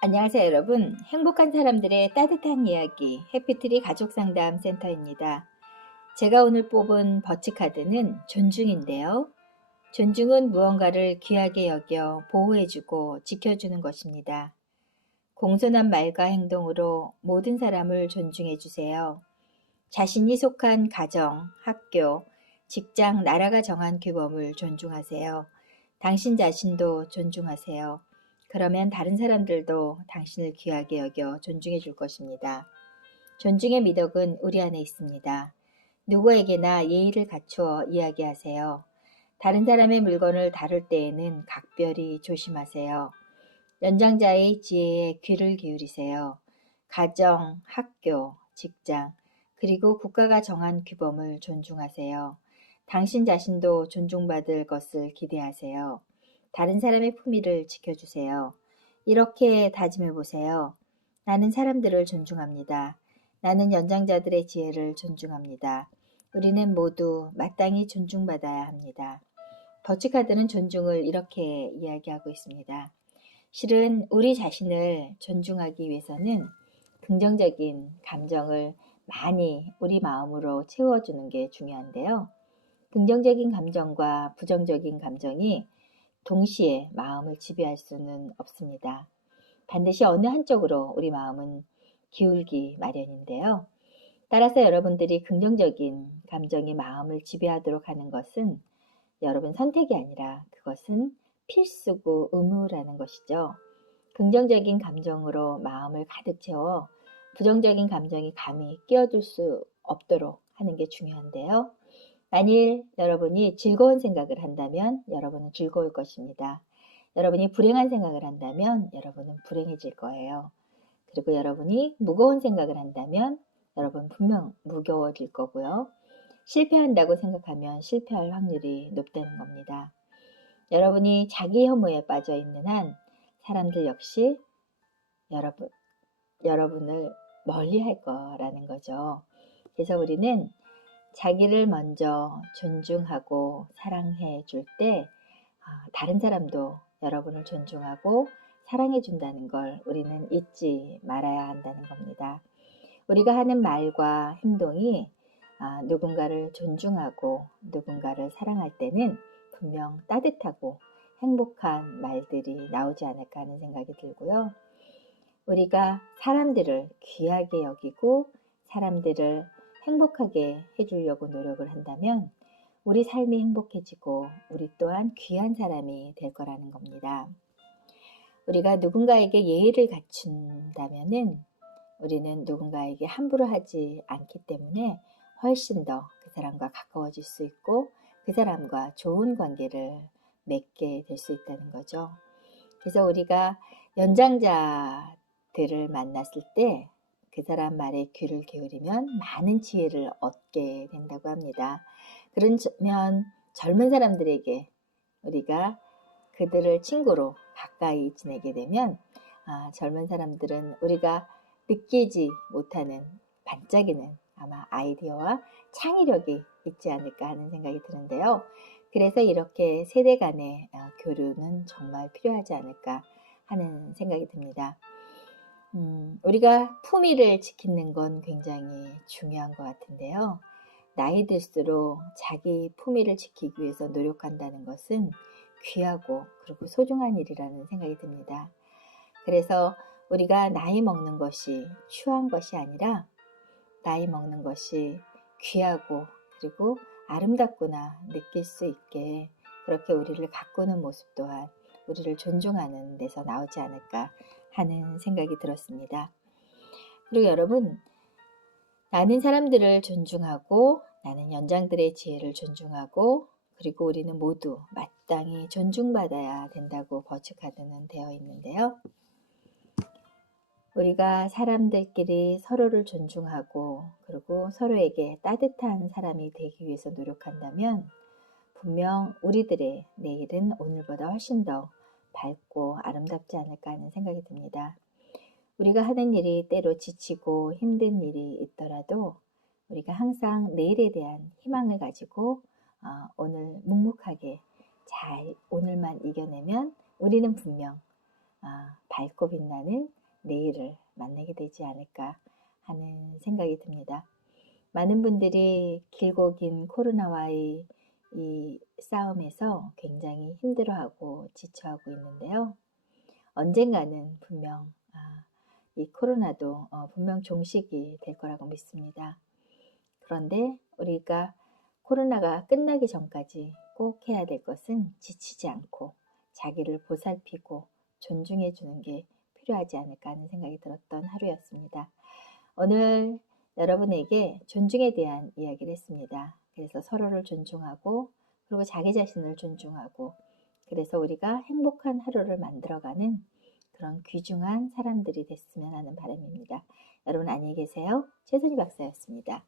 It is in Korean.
안녕하세요, 여러분. 행복한 사람들의 따뜻한 이야기, 해피트리 가족상담 센터입니다. 제가 오늘 뽑은 버치카드는 존중인데요. 존중은 무언가를 귀하게 여겨 보호해주고 지켜주는 것입니다. 공손한 말과 행동으로 모든 사람을 존중해주세요. 자신이 속한 가정, 학교, 직장, 나라가 정한 규범을 존중하세요. 당신 자신도 존중하세요. 그러면 다른 사람들도 당신을 귀하게 여겨 존중해 줄 것입니다. 존중의 미덕은 우리 안에 있습니다. 누구에게나 예의를 갖추어 이야기하세요. 다른 사람의 물건을 다룰 때에는 각별히 조심하세요. 연장자의 지혜에 귀를 기울이세요. 가정, 학교, 직장, 그리고 국가가 정한 규범을 존중하세요. 당신 자신도 존중받을 것을 기대하세요. 다른 사람의 품위를 지켜주세요. 이렇게 다짐해 보세요. 나는 사람들을 존중합니다. 나는 연장자들의 지혜를 존중합니다. 우리는 모두 마땅히 존중받아야 합니다. 버치카드는 존중을 이렇게 이야기하고 있습니다. 실은 우리 자신을 존중하기 위해서는 긍정적인 감정을 많이 우리 마음으로 채워주는 게 중요한데요. 긍정적인 감정과 부정적인 감정이 동시에 마음을 지배할 수는 없습니다. 반드시 어느 한쪽으로 우리 마음은 기울기 마련인데요. 따라서 여러분들이 긍정적인 감정이 마음을 지배하도록 하는 것은 여러분 선택이 아니라 그것은 필수고 의무라는 것이죠. 긍정적인 감정으로 마음을 가득 채워 부정적인 감정이 감히 끼어들 수 없도록 하는 게 중요한데요. 만일 여러분이 즐거운 생각을 한다면 여러분은 즐거울 것입니다. 여러분이 불행한 생각을 한다면 여러분은 불행해질 거예요. 그리고 여러분이 무거운 생각을 한다면 여러분 분명 무거워질 거고요. 실패한다고 생각하면 실패할 확률이 높다는 겁니다. 여러분이 자기 혐오에 빠져 있는 한 사람들 역시 여러분을 멀리 할 거라는 거죠. 그래서 우리는 자기를 먼저 존중하고 사랑해 줄 때 다른 사람도 여러분을 존중하고 사랑해 준다는 걸 우리는 잊지 말아야 한다는 겁니다. 우리가 하는 말과 행동이 누군가를 존중하고 누군가를 사랑할 때는 분명 따뜻하고 행복한 말들이 나오지 않을까 하는 생각이 들고요. 우리가 사람들을 귀하게 여기고 사람들을 행복하게 해주려고 노력을 한다면 우리 삶이 행복해지고 우리 또한 귀한 사람이 될 거라는 겁니다. 우리가 누군가에게 예의를 갖춘다면은 우리는 누군가에게 함부로 하지 않기 때문에 훨씬 더 그 사람과 가까워질 수 있고 그 사람과 좋은 관계를 맺게 될 수 있다는 거죠. 그래서 우리가 연장자들을 만났을 때 그 사람 말에 귀를 기울이면 많은 지혜를 얻게 된다고 합니다. 그러면 젊은 사람들에게 우리가 그들을 친구로 가까이 지내게 되면 젊은 사람들은 우리가 느끼지 못하는 반짝이는 아마 아이디어와 창의력이 있지 않을까 하는 생각이 드는데요. 그래서 이렇게 세대 간의 교류는 정말 필요하지 않을까 하는 생각이 듭니다. 우리가 품위를 지키는 건 굉장히 중요한 것 같은데요. 나이 들수록 자기 품위를 지키기 위해서 노력한다는 것은 귀하고 그리고 소중한 일이라는 생각이 듭니다. 그래서 우리가 나이 먹는 것이 추한 것이 아니라 나이 먹는 것이 귀하고 그리고 아름답구나 느낄 수 있게 그렇게 우리를 가꾸는 모습 또한 우리를 존중하는 데서 나오지 않을까 하는 생각이 들었습니다. 그리고 여러분, 나는 사람들을 존중하고 나는 연장들의 지혜를 존중하고 그리고 우리는 모두 마땅히 존중받아야 된다고 버치카드는 되어 있는데요. 우리가 사람들끼리 서로를 존중하고 그리고 서로에게 따뜻한 사람이 되기 위해서 노력한다면 분명 우리들의 내일은 오늘보다 훨씬 더 밝고 아름답지 않을까 하는 생각이 듭니다. 우리가 하는 일이 때로 지치고 힘든 일이 있더라도 우리가 항상 내일에 대한 희망을 가지고 오늘 묵묵하게 잘 오늘만 이겨내면 우리는 분명 밝고 빛나는 내일을 만나게 되지 않을까 하는 생각이 듭니다. 많은 분들이 길고 긴 코로나와의 이 싸움에서 굉장히 힘들어하고 지쳐하고 있는데요. 언젠가는 분명 이 코로나도 분명 종식이 될 거라고 믿습니다. 그런데 우리가 코로나가 끝나기 전까지 꼭 해야 될 것은 지치지 않고 자기를 보살피고 존중해 주는 게 필요하지 않을까 하는 생각이 들었던 하루였습니다. 오늘 여러분에게 존중에 대한 이야기를 했습니다. 그래서 서로를 존중하고 그리고 자기 자신을 존중하고 그래서 우리가 행복한 하루를 만들어가는 그런 귀중한 사람들이 됐으면 하는 바람입니다. 여러분 안녕히 계세요. 최선희 박사였습니다.